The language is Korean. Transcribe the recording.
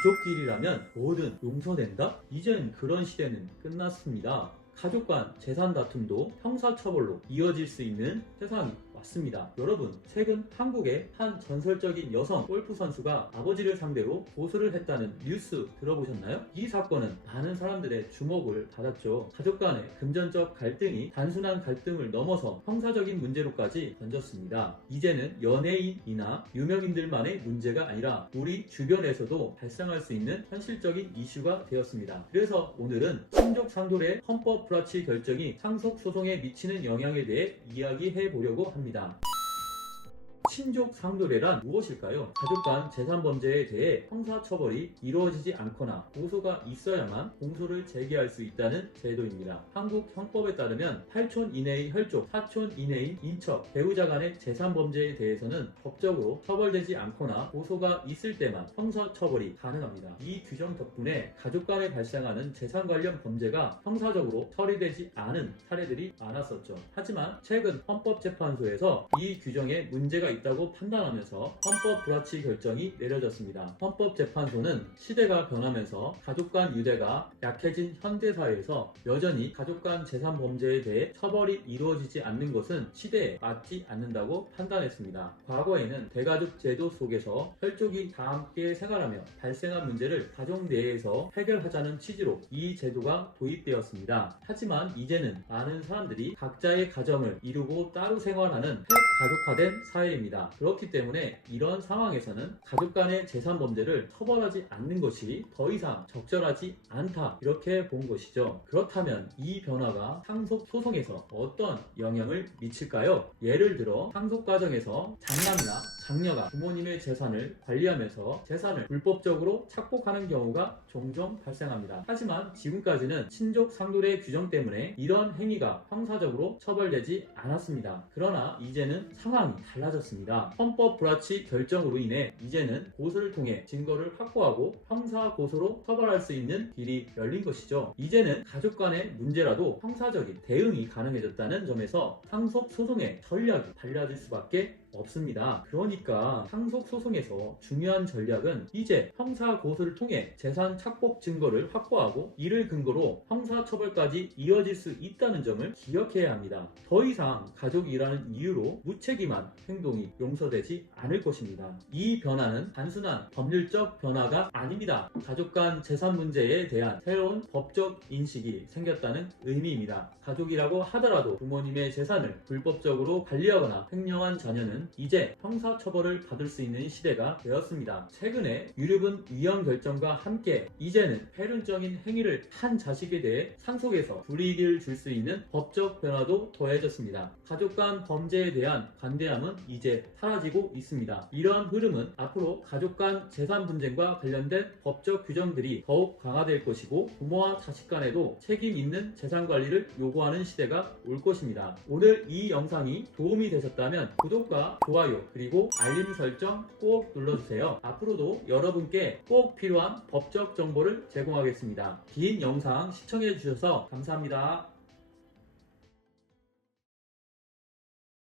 가족끼리라면 뭐든 용서된다? 이젠 그런 시대는 끝났습니다. 가족 간 재산 다툼도 형사처벌로 이어질 수 있는 세상이 왔습니다. 여러분, 최근 한국의 한 전설적인 여성 골프 선수가 아버지를 상대로 고소를 했다는 뉴스 들어보셨나요? 이 사건은 많은 사람들의 주목을 받았죠. 가족 간의 금전적 갈등이 단순한 갈등을 넘어서 형사적인 문제로까지 번졌습니다. 이제는 연예인이나 유명인들만의 문제가 아니라 우리 주변에서도 발생할 수 있는 현실적인 이슈가 되었습니다. 그래서 오늘은 친족 상돌의 헌법 불합치 결정이 상속 소송에 미치는 영향에 대해 이야기해 보려고 합니다. 겁니다. 친족 상도례란 무엇일까요? 가족 간 재산 범죄에 대해 형사 처벌이 이루어지지 않거나 고소가 있어야만 공소를 제기할 수 있다는 제도입니다. 한국 형법에 따르면 8촌 이내의 혈족, 4촌 이내의 인척, 배우자 간의 재산 범죄에 대해서는 법적으로 처벌되지 않거나 고소가 있을 때만 형사 처벌이 가능합니다. 이 규정 덕분에 가족 간에 발생하는 재산 관련 범죄가 형사적으로 처리되지 않은 사례들이 많았었죠. 하지만 최근 헌법재판소에서 이 규정에 문제가 있다 고 판단하면서 헌법 불합치 결정이 내려졌습니다. 헌법재판소는 시대가 변하면서 가족 간 유대가 약해진 현대 사회에서 여전히 가족 간 재산 범죄에 대해 처벌이 이루어지지 않는 것은 시대에 맞지 않는다고 판단했습니다. 과거에는 대가족 제도 속에서 혈족이 다 함께 생활하며 발생한 문제를 가족 내에서 해결하자는 취지로 이 제도가 도입되었습니다. 하지만 이제는 많은 사람들이 각자의 가정을 이루고 따로 생활하는 핵가족화된 사회입니다. 그렇기 때문에 이런 상황에서는 가족 간의 재산 범죄를 처벌하지 않는 것이 더 이상 적절하지 않다 이렇게 본 것이죠. 그렇다면 이 변화가 상속 소송에서 어떤 영향을 미칠까요? 예를 들어 상속 과정에서 장남이나 장녀가 부모님의 재산을 관리하면서 재산을 불법적으로 착복하는 경우가 종종 발생합니다. 하지만 지금까지는 친족 상돌의 규정 때문에 이런 행위가 형사적으로 처벌되지 않았습니다. 그러나 이제는 상황이 달라졌습니다. 헌법 불합치 결정으로 인해 이제는 고소를 통해 증거를 확보하고 형사 고소로 처벌할 수 있는 길이 열린 것이죠. 이제는 가족 간의 문제라도 형사적인 대응이 가능해졌다는 점에서 상속 소송의 전략이 달라질 수밖에 없습니다. 그러니까 상속 소송에서 중요한 전략은 이제 형사 고소를 통해 재산 착복 증거를 확보하고 이를 근거로 형사 처벌까지 이어질 수 있다는 점을 기억해야 합니다. 더 이상 가족이라는 이유로 무책임한 행동이 용서되지 않을 것입니다. 이 변화는 단순한 법률적 변화가 아닙니다. 가족 간 재산 문제에 대한 새로운 법적 인식이 생겼다는 의미입니다. 가족이라고 하더라도 부모님의 재산을 불법적으로 관리하거나 횡령한 자녀는 이제 형사 처벌을 받을 수 있는 시대가 되었습니다. 최근에 유류분 위헌 결정과 함께 이제는 폐륜적인 행위를 한 자식에 대해 상속에서 불이익을 줄 수 있는 법적 변화도 더해졌습니다. 가족 간 범죄에 대한 관대함은 이제 사라지고 있습니다. 이러한 흐름은 앞으로 가족 간 재산 분쟁과 관련된 법적 규정들이 더욱 강화될 것이고 부모와 자식 간에도 책임 있는 재산 관리를 요구하는 시대가 올 것입니다. 오늘 이 영상이 도움이 되셨다면 좋아요 그리고 알림 설정 꼭 눌러주세요. 앞으로도 여러분께 꼭 필요한 법적 정보를 제공하겠습니다. 긴 영상 시청해 주셔서 감사합니다.